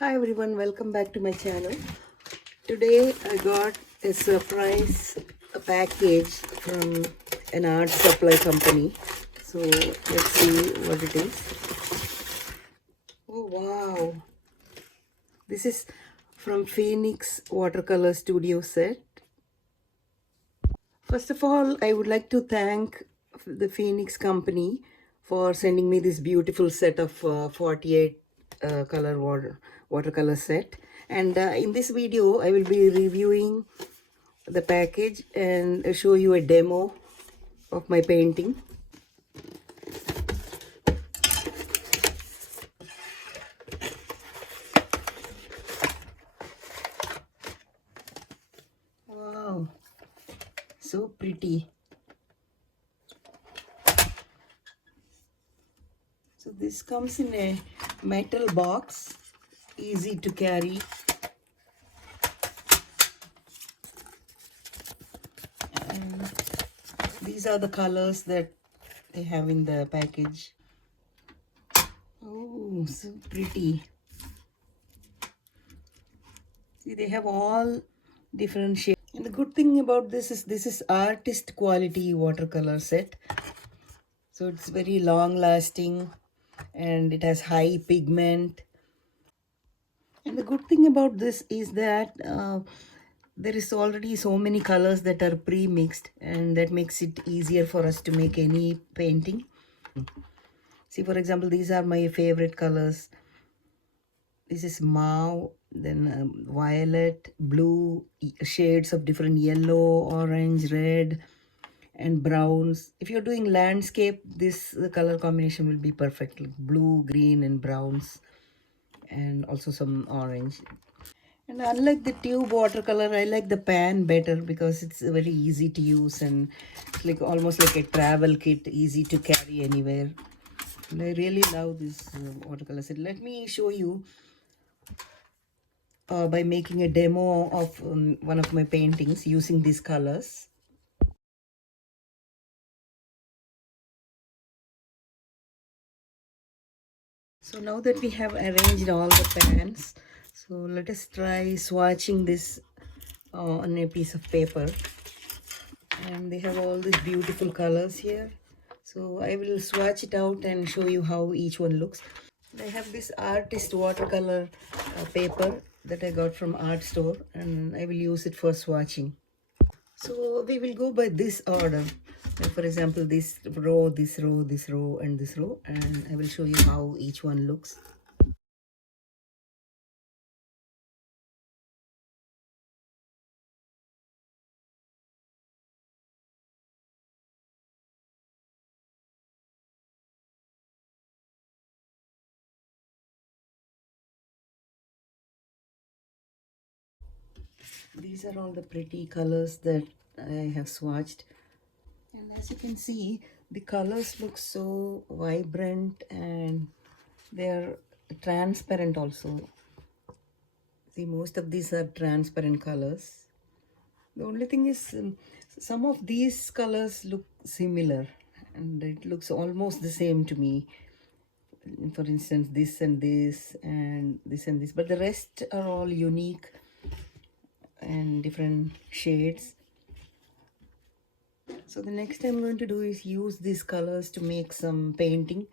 Hi everyone, welcome back to my channel. Today I got a surprise package from an art supply company. So let's see what it is. Oh wow, this is from Phoenix Watercolor Studio set. First of all, I would like to thank the Phoenix company for sending me this beautiful set of 48 color watercolor set. And in this video, I will be reviewing the package and show you a demo of my painting. Wow, so pretty. So this comes in a metal box, easy to carry. And these are the colors that they have in the package. Oh, so pretty. See, they have all different shapes. And the good thing about this is artist quality watercolor set. So it's very long lasting and it has high pigment. And the good thing about this is that there is already so many colors that are pre-mixed, and that makes it easier for us to make any painting. See, for example, these are my favorite colors. This is mauve, then violet, blue, shades of different yellow, orange, red, and browns. If you're doing landscape, this color combination will be perfect, like blue, green, and browns, and also some orange. And unlike the tube watercolor, I like the pan better because it's very easy to use and it's like almost like a travel kit, easy to carry anywhere. And I really love this watercolor set. Let me show you by making a demo of one of my paintings using these colors. So now that we have arranged all the pans, so let us try swatching this on a piece of paper. And they have all these beautiful colors here. So I will swatch it out and show you how each one looks. I have this artist watercolor paper that I got from art store, and I will use it for swatching. So we will go by this order. Like for example, this row, this row, this row, and this row, and I will show you how each one looks. These are all the pretty colors that I have swatched. And as you can see, the colors look so vibrant and they're transparent also. See, most of these are transparent colors. The only thing is some of these colors look similar and it looks almost the same to me. For instance, this and this and this and this, but the rest are all unique and different shades. So the next I'm going to do is use these colors to make some painting.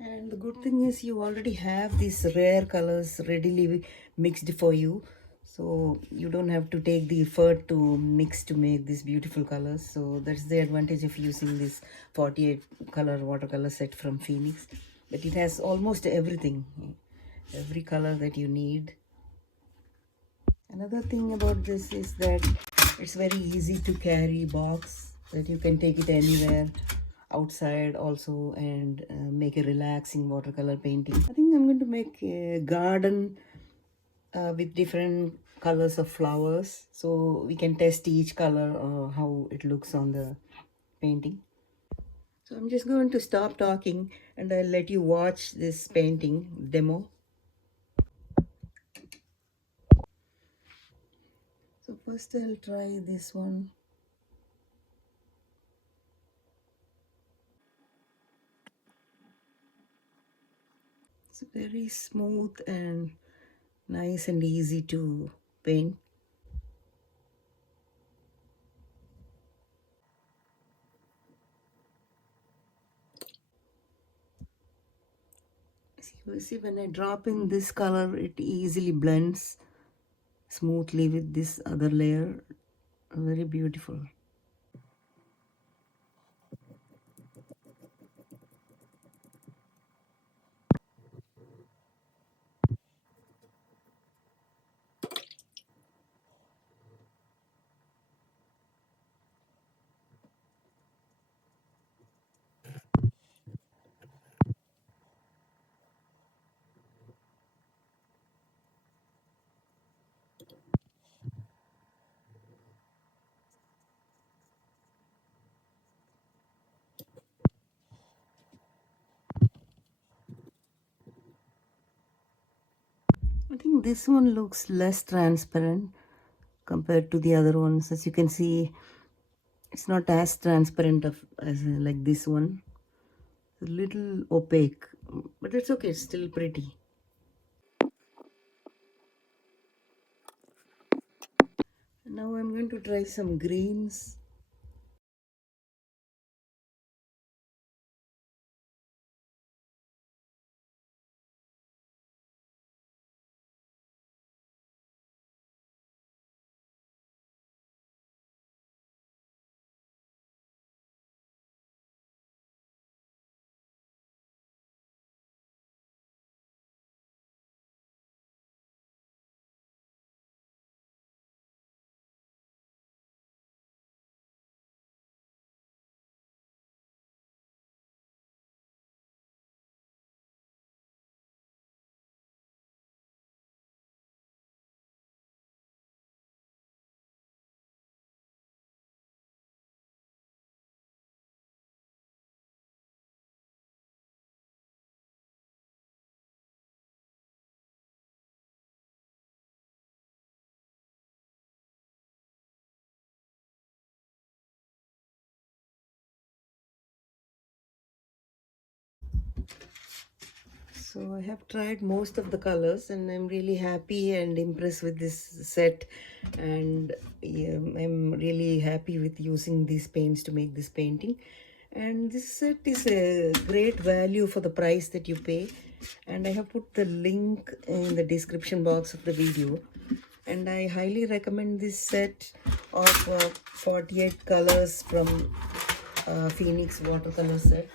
And the good thing is you already have these rare colors readily mixed for you. So you don't have to take the effort to mix to make these beautiful colors. So that's the advantage of using this 48 color watercolor set from Phoenix. But it has almost everything, every color that you need. Another thing about this is that it's very easy to carry box, that you can take it anywhere outside also and make a relaxing watercolor painting. I think I'm going to make a garden with different colors of flowers, so we can test each color how it looks on the painting. So I'm just going to stop talking and I'll let you watch this painting demo. So first I'll try this one. It's very smooth and nice and easy to paint. See, when I drop in this color, it easily blends smoothly with this other layer. Very beautiful. I think this one looks less transparent compared to the other ones. As you can see, it's not as transparent as like this one. It's a little opaque, but it's okay. It's still pretty. Now I'm going to try some greens. So I have tried most of the colors and I'm really happy and impressed with this set, and yeah, I'm really happy with using these paints to make this painting. And this set is a great value for the price that you pay, and I have put the link in the description box of the video. And I highly recommend this set of 48 colors from Phoenix Watercolor set.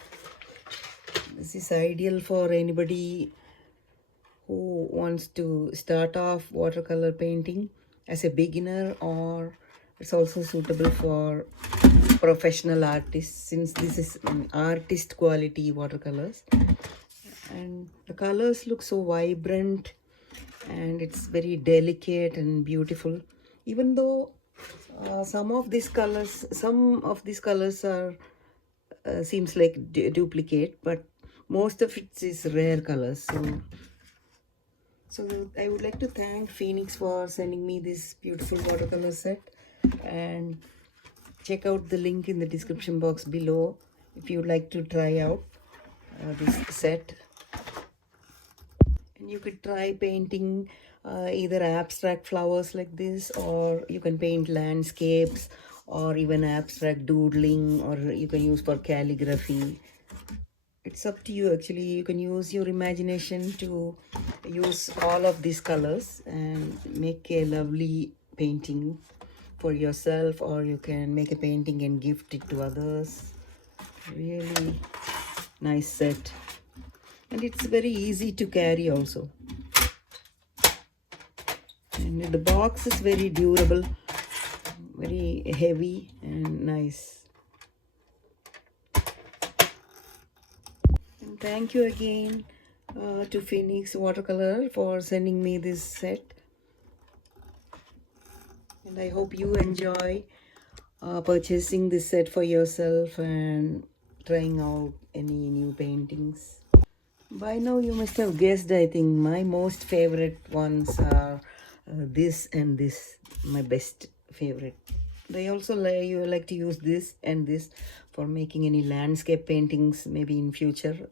This is ideal for anybody who wants to start off watercolor painting as a beginner, or it's also suitable for professional artists, since this is artist quality watercolors. And the colors look so vibrant and it's very delicate and beautiful, even though some of these colors are seems like duplicate, but most of it is rare colors. So I would like to thank Phoenix for sending me this beautiful watercolor set, and check out the link in the description box below if you'd like to try out this set. And you could try painting either abstract flowers like this, or you can paint landscapes, or even abstract doodling, or you can use for calligraphy. It's up to you actually. You can use your imagination to use all of these colors and make a lovely painting for yourself, or you can make a painting and gift it to others. Really nice set, and it's very easy to carry also, and the box is very durable, very heavy and nice. And thank you again to Phoenix Watercolor for sending me this set, and I hope you enjoy purchasing this set for yourself and trying out any new paintings. By now you must have guessed, I think my most favorite ones are this and this, my best favorite. They also you like to use this and this for making any landscape paintings maybe in future.